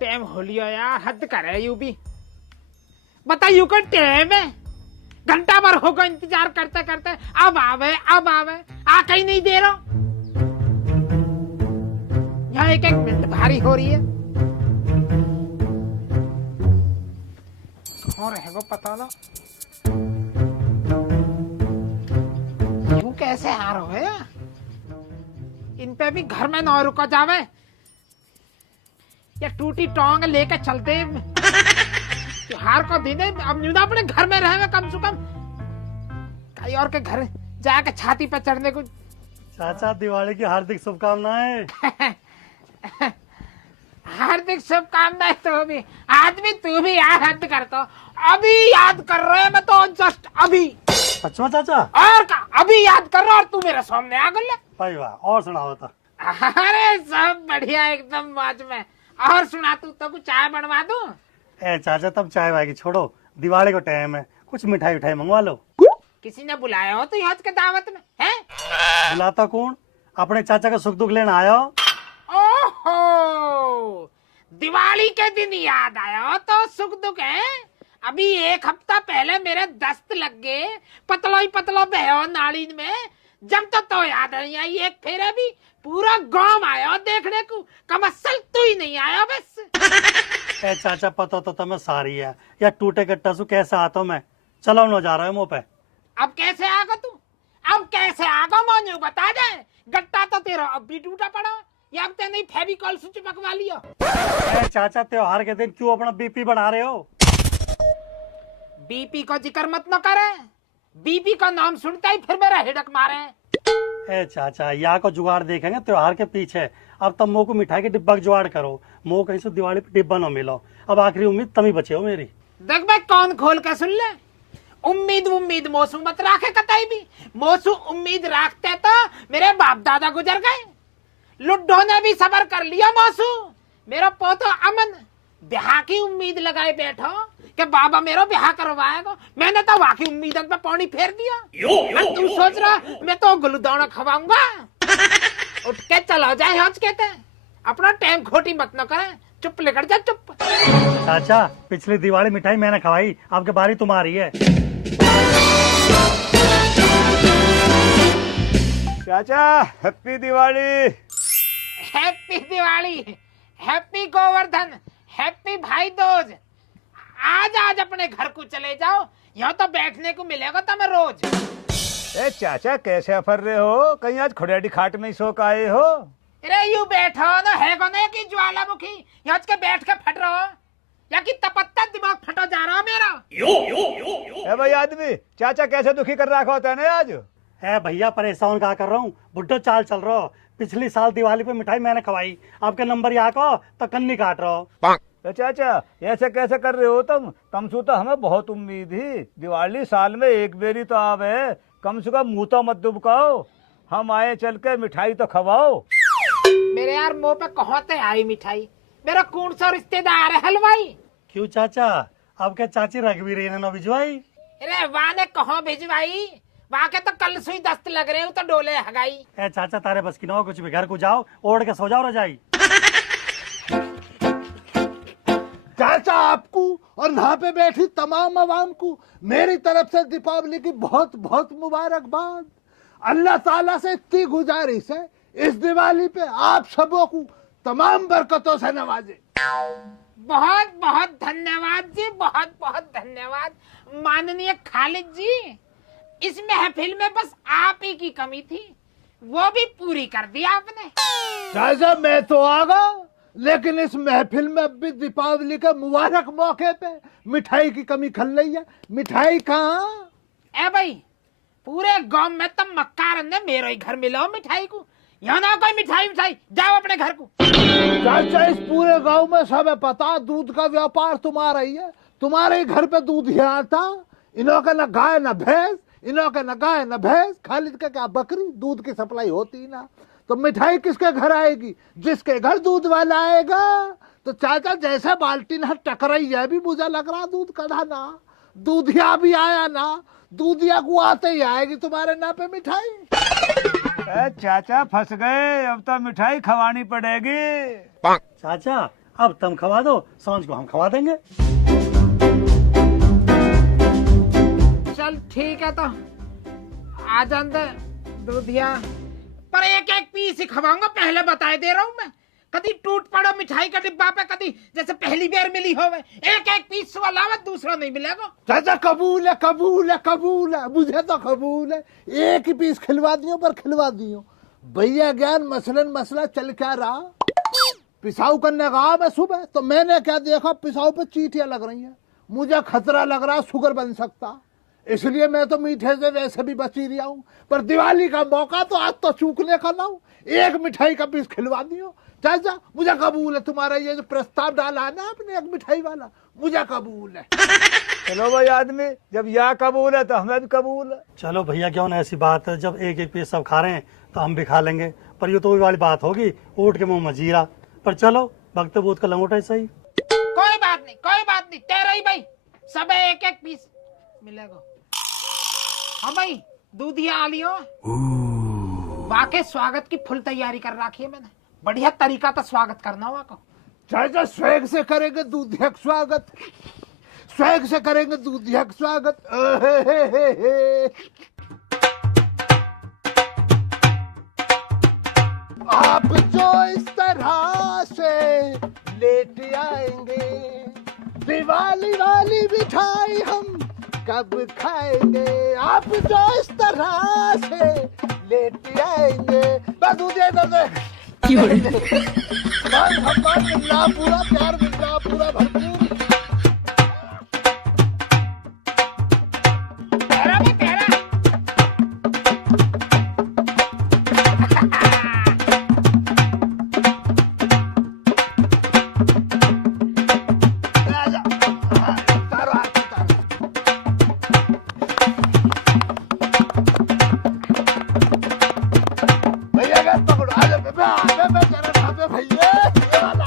Time हो लिया यार, हद करे यू भी। बता यू का टाइम है, घंटा भर होगा इंतजार करते करते, अब आवे आ कहीं नहीं दे रहा। यहाँ एक मिनट भारी हो रही है। कौन रहेगा पता ना, यूं कैसे आ रहे हो? इन पे भी घर में न रुका जावे, या टूटी टोंग लेके चलते। त्योहार को दिन है, अब न्यूना अपने घर में रहे कम से कम, कहीं और के घर जाके छाती पे चढ़ने को। चाचा दिवाली की हार्दिक शुभकामनाएं। हार्दिक शुभकामनाएं। तो भी आदमी, तू भी यार हद करता, अभी याद कर रहे हैं। मैं तो जस्ट अभी। अच्छा चाचा, और का अभी याद कर रहा, और तू मेरे सामने आ गया। भाई वाह, और सुनाओ तो। अरे सब बढ़िया, एकदम मौज में। और सुना, तू तो कुछ चाय बनवा दूं? ए चाचा, तब चाय वाय की छोड़ो, दिवाली को टाइम है, कुछ मिठाई उठाई मंगवा लो। किसी ने बुलाया हो तो यहाँ के दावत में है? बुलाता कौन, अपने चाचा का सुख दुख लेना आया हो। ओहो, दिवाली के दिन याद आया हो तो सुख दुख है। अभी एक हफ्ता पहले मेरे दस्त लग गए, पतलो ही पतलो बहो नाली में। जब तो याद नहीं आई, एक फेरे भी पूरा गांव आया देखने को, कम असल तू ही नहीं आया बस। ए चाचा, पता तो तुम्हें सारी है, या टूटे गट्टा सु कैसे आता हूँ मैं, चलो न जा रहा है मुँह पे। अब कैसे आगा तू, अब कैसे आगा मोनू बता दे। गट्टा तो तेरा अब भी टूटा पड़ा, या अब ते नहीं फेविकॉल से चिपकवा लिया? ए चाचा, त्योहार के दिन क्यों अपना बीपी बढ़ा रहे हो? बीपी का जिक्र मत न करे, बीपी का नाम सुनता ही फिर मेरा हिड़क मारे। ए चाचा, यहाँ को जुगाड़ देखेंगे त्योहार के पीछे। अब तब मोह को मिठाई के डिब्बा का जुगाड़ करो, मोह कहीं से दिवाली पे डिब्बा न मिलो। अब आखिरी उम्मीद तभी बचे हो मेरी। देख भाई, कौन खोल के सुन ले। उम्मीद मोसू मत राखे कतई भी। मोसू उम्मीद रखते तो मेरे बाप दादा गुजर गए। लुड्डो ने भी सबर कर लिया मोसू। मेरा पोतो अमन ब्याह की उम्मीद लगाए बैठो कि बाबा मेरा ब्याह करवाएगा। मैंने तो वाकई उम्मीदन पे पानी फेर दिया। तू सोच रहा मैं तो गुलदाना खवाऊंगा? उठ के चला जाए हज कहते, अपना टाइम खोटी मत न करे, चुप लेकर जा चुप। चाचा, पिछली दिवाली मिठाई मैंने खवाई, आपके बारी तुम्हारी है। चाचा happy Diwali. Happy Diwali, happy Govardhan, happy भाई दूज। आज अपने घर को चले जाओ, यहाँ तो बैठने को मिलेगा तुम्हें रोज। ए चाचा, कैसे अफर रहे हो? कहीं आज खुड़ियाडी खाट में ही सो के आए हो? अरे यू बैठो ना, है कोने की ज्वालामुखी यहाँ के बैठ के फट रहो, या कि तपत्ता दिमाग फटो जा रहा मेरा। ए भाई आदमी, चाचा कैसे दुखी कर रखा होता है ना आज? है भैया, परेशान कहा कर रहा हूँ, बुड्ढो चाल चल रहा हो। पिछली साल दिवाली पे मिठाई मैंने खवाई, आपके नंबर यहाँ को तो कन्नी काट रहा हो। तो चाचा ऐसे कैसे कर रहे हो तुमसे तो हमें बहुत उम्मीद ही। दिवाली साल में एक बेरी तो आवे, कम से कम मुँह तो मत दुबकाओ। हम आए चल के मिठाई तो खवाओ। मेरे यार मुंह पे कहते आई मिठाई, मेरा कौन सा रिश्तेदार है हलवाई? क्यों चाचा, आपके चाची रघुवीर ने न भिजवाई? अरे वाह ने कहो भिजवाई, वहाँ के तो कल सुई दस्त लग रहे हो तो डोले हगाई। ए चाचा, तारे बस की न हो कुछ भी, घर को जाओ, ओढ़ के सो जाओ रजाई। चाचा आपको और यहाँ पे बैठी तमाम अवाम को मेरी तरफ से दीपावली की बहुत बहुत मुबारकबाद। अल्लाह ताला से इतनी गुजारिश है, इस दिवाली पे आप सबों को तमाम बरकतों से नवाजे। बहुत बहुत धन्यवाद जी, बहुत बहुत धन्यवाद माननीय खालिद जी। इस महफिल में बस आप ही की कमी थी, वो भी पूरी कर दिया आपने। चाचा मैं तो आ गया, लेकिन इस महफिल में अब भी दीपावली के मुबारक मौके पे मिठाई की कमी खल रही है। मिठाई कहाँ? ए भाई, पूरे गांव में तो मक्कार ने मेरे ही घर मिला मिठाई को, यहाँ ना कोई मिठाई जाओ अपने घर को। चाचा इस पूरे गांव में सब है पता, दूध का व्यापार तुम्हारा ही है, तुम्हारे ही घर पे दूध ही आता। इन्हों का न गाय न भैंस, इन्हों का न गाय न भैंस, खालिद का क्या बकरी, दूध की सप्लाई होती ना। तो मिठाई किसके घर आएगी? जिसके घर दूध वाला आएगा। तो चाचा जैसे बाल्टी न टकराई है, भी मुझे लग रहा दूध कढ़ा ना, दूधिया भी आया ना, दूधिया को आते ही आएगी तुम्हारे ना पे मिठाई। चाचा फंस गए, अब तो मिठाई खवानी पड़ेगी। चाचा, अब तुम खवा दो, सांझ को हम खवा देंगे। चल ठीक है, तो आ जाते दूधिया, पर एक एक पीस ही खवाऊंगा, पहले बताए दे रहा हूँ मैं। कभी टूट पड़ो मिठाई का डिब्बा पे, कभी जैसे पहली बार मिली हो, एक एक पीस से अलावा दूसरा नहीं मिलेगा। चाचा कबूल है, कबूल है, कबूल है, मुझे तो कबूल है। एक ही पीस खिलवा दियो, पर खिलवा दियो। भैया ज्ञान मसलन मसला चल क्या रहा, पिसाऊ करने का मैं सुबह, तो मैंने क्या देखा, पिसाऊ पे चीटियां लग रही हैं। मुझे खतरा लग रहा शुगर बन सकता, इसलिए मैं तो मीठे से वैसे भी बची रहा हूँ। पर दिवाली का मौका तो आज तो चूकने का ना हूँ। एक मिठाई का पीस खिलवा दियो चाचा, मुझे कबूल है। तुम्हारा ये जो प्रस्ताव डाला है ना आपने एक मिठाई वाला, मुझे कबूल है। चलो भाई आदमी, जब यह कबूल है तो हमें भी कबूल है। चलो भैया, क्यों ना ऐसी बात है, जब एक एक पीस सब खा रहे हैं तो हम भी खा लेंगे। पर ये तो वही वाली बात होगी, ऊँट के मुंह में जीरा। पर चलो, वक्त बूथ का लंगोटा ही सही। कोई बात नहीं, कोई बात नहीं, तेरा ही भाई, सब एक एक पीस मिलेगा। हाँ भाई, दूधिया आ लियो। वाकई स्वागत की फुल तैयारी कर रखी है मैंने, बढ़िया तरीका तो स्वागत करना हुआ को। चाचा स्वैग से करेंगे दूधिया का स्वागत, स्वैग से करेंगे दूधिया का स्वागत। आप जो इस तरह से लेट आएंगे, दिवाली वाली मिठाई हम कब खाएंगे। आप जो इस तरह से लेट आएंगे, बस दूधिया दे दे। भगवान मिलना पूरा, प्यार मिलना पूरा भरपूर। तेरा भी तेरा। आजा, तारो हाथ, तारो। भैया का पकड़ो, आजा मैं जरा खाते भैया, ये वाला।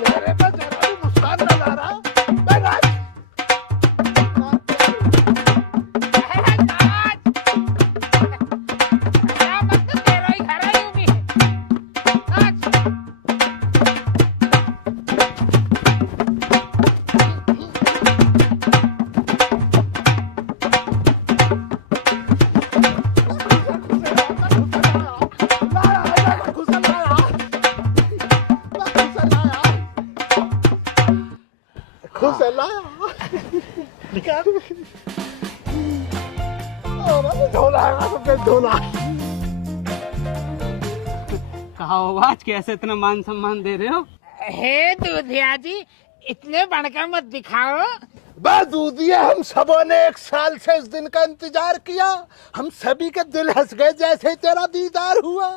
चेहरे पे जरा भी मुस्कान न ला रहा। मैं नाच। कहा हो आज कैसे इतना मान सम्मान दे रहे हो? हे दूधिया जी, इतने बढ़कर मत दिखाओ। बस दूधिया, हम सबों ने एक साल से इस दिन का इंतजार किया। हम सभी के दिल हंस गए जैसे तेरा दीदार हुआ।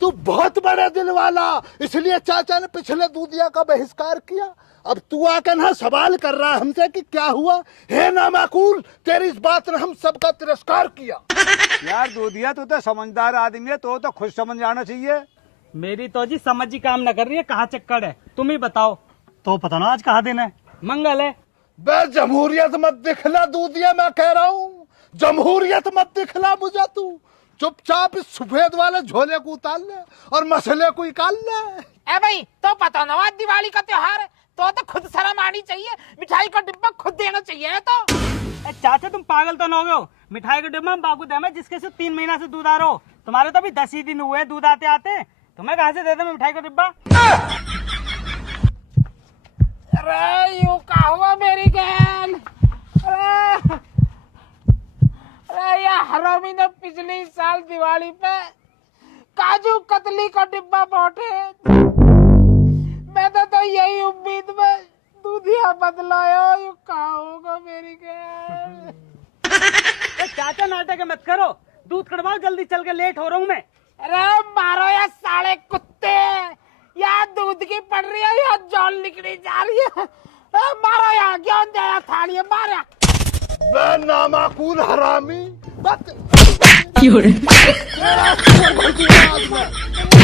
तू बहुत बड़े दिल वाला, इसलिए चाचा ने पिछले दूधिया का बहिष्कार किया। अब तू आकर ना सवाल कर रहा है हमसे कि क्या हुआ। हे नामाकूल, तेरी इस बात ने हम सबका तिरस्कार किया। यार दूधिया, तू तो समझदार आदमी है, तो खुद समझ जाना चाहिए। मेरी तो जी समझ ही काम न कर रही है, कहाँ चक्कर है तुम ही बताओ। तो पता ना आज कहा दिन है? मंगल है। बे जमहूरियत मत दिखला दूधिया, मैं कह रहा हूँ जमहूरियत मत दिखला मुझे। तू चुपचाप इस सफेद वाले झोले को उतार ले और मसले को निकाल ले। ए भाई, तो पता ना आज दिवाली का त्योहार है, तो खुद शर्म आनी चाहिए। मिठाई का डिब्बा खुद देना चाहिए। तो चाचा तुम पागल तो न हो गए हो? मिठाई के डिब्बा में बाकू दे में जिसके से 3 महीना से दूध आ रहा हो। तुम्हारे तो अभी 10 ही दिन हुए दूध आते आते, तुम्हें कहाँ से दे दूं मिठाई का डिब्बा? अरे यू का हुआ मेरी गैल। अरे ये हरामी ने पिछली साल दिवाली पे काजू कतली का डिब्बा बांटे। मैं तो यही उम्मीद में दूधिया बदलाया। यू का होगा मेरी गैल। चाचा नाटक मत करो, दूध कड़वाओ जल्दी, चल के लेट हो रहा हूँ मैं। अरे मारो या साले कुत्ते, या दूध की पड़ रही है या जौल निकली जा रही है। मारो या क्यों दया थाली मारा। मैं नामाकूल हरामी,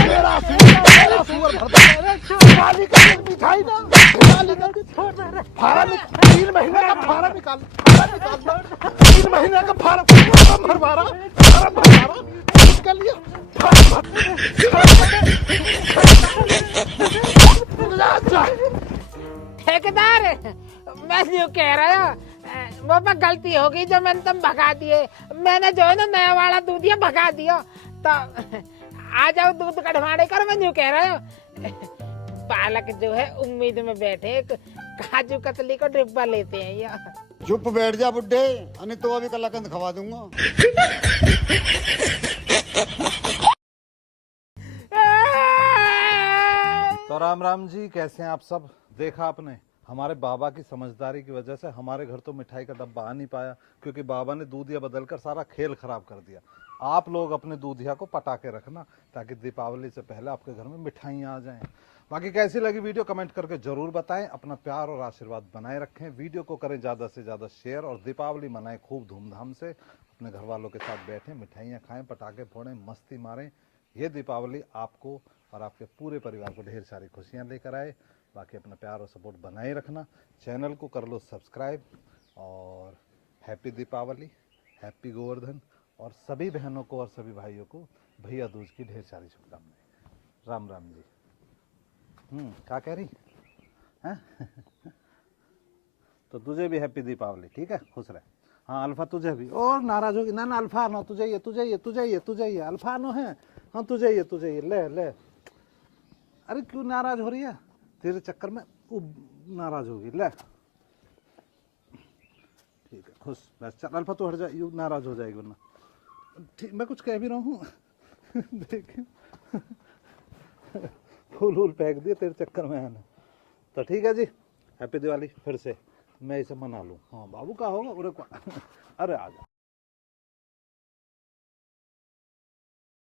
तेरा तेरा सुअर भरता है दिवाली का दिन मिठाई ना दिवाली का दिन फारा 3 महीने का फारा निकाल 3 महीने का फारा भरवारा निकल लिया ठेकेदार मैं यूँ कह रहा हूँ वो पर गलती हो गई जो मैंने तुम भगा दिए। मैंने जो है ना नया वाला दूधिया भगा दिया तो आ जाओ दूध कढ़वाने कर। मैं यूँ कह रहा हूँ पालक जो है उम्मीद में बैठे काजू कतली को डिब्बा लेते हैं यार। चुप बैठ जा बुड्ढे, नहीं तो अभी कलाकंद खवा दूंगा। तो राम राम जी, कैसे हैं आप सब। देखा आपने हमारे बाबा की समझदारी की वजह से हमारे घर तो मिठाई का डब्बा आ नहीं पाया, क्योंकि बाबा ने दूधिया बदलकर सारा खेल खराब कर दिया। आप लोग अपने दूधिया को पटा के रखना ताकि दीपावली से पहले आपके घर में मिठाइयाँ आ जाएं। बाकी कैसी लगी वीडियो कमेंट करके जरूर बताएं। अपना प्यार और आशीर्वाद बनाए रखें। वीडियो को करें ज़्यादा से ज़्यादा शेयर और दीपावली मनाएं खूब धूमधाम से। अपने घर वालों के साथ बैठें, मिठाइयाँ खाएं, पटाखे फोड़ें, मस्ती मारें। ये दीपावली आपको और आपके पूरे परिवार को ढेर सारी खुशियाँ लेकर आए। बाकी अपना प्यार और सपोर्ट बनाए रखना। चैनल को कर लो सब्सक्राइब और हैप्पी दीपावली, हैप्पी गोवर्धन। और सभी बहनों को और सभी भाइयों को भैया दूज की ढेर सारी शुभकामनाएं। राम राम जी। क्या कह रही हैं? तो तुझे भी हैप्पी दीपावली, ठीक है, खुश रहे। हाँ अल्फा तुझे भी। और नाराज होगी ना अल्फा नो, तुझे ये अल्फा नो है। हाँ तुझे ये ले। अरे क्यों नाराज हो रही है? तेरे चक्कर में वो नाराज होगी। ले ठीक है, खुश बस। चल अल्फा तो हट जा, यू नाराज हो जाएगी वरना। ठीक, मैं कुछ कह भी रहा हूँ। देख फूल फेंक दिए तेरे चक्कर में आना। तो ठीक है जी, हैप्पी दिवाली फिर से। मैं इसे मना लूँ। हाँ बाबू का होगा। अरे आ जा।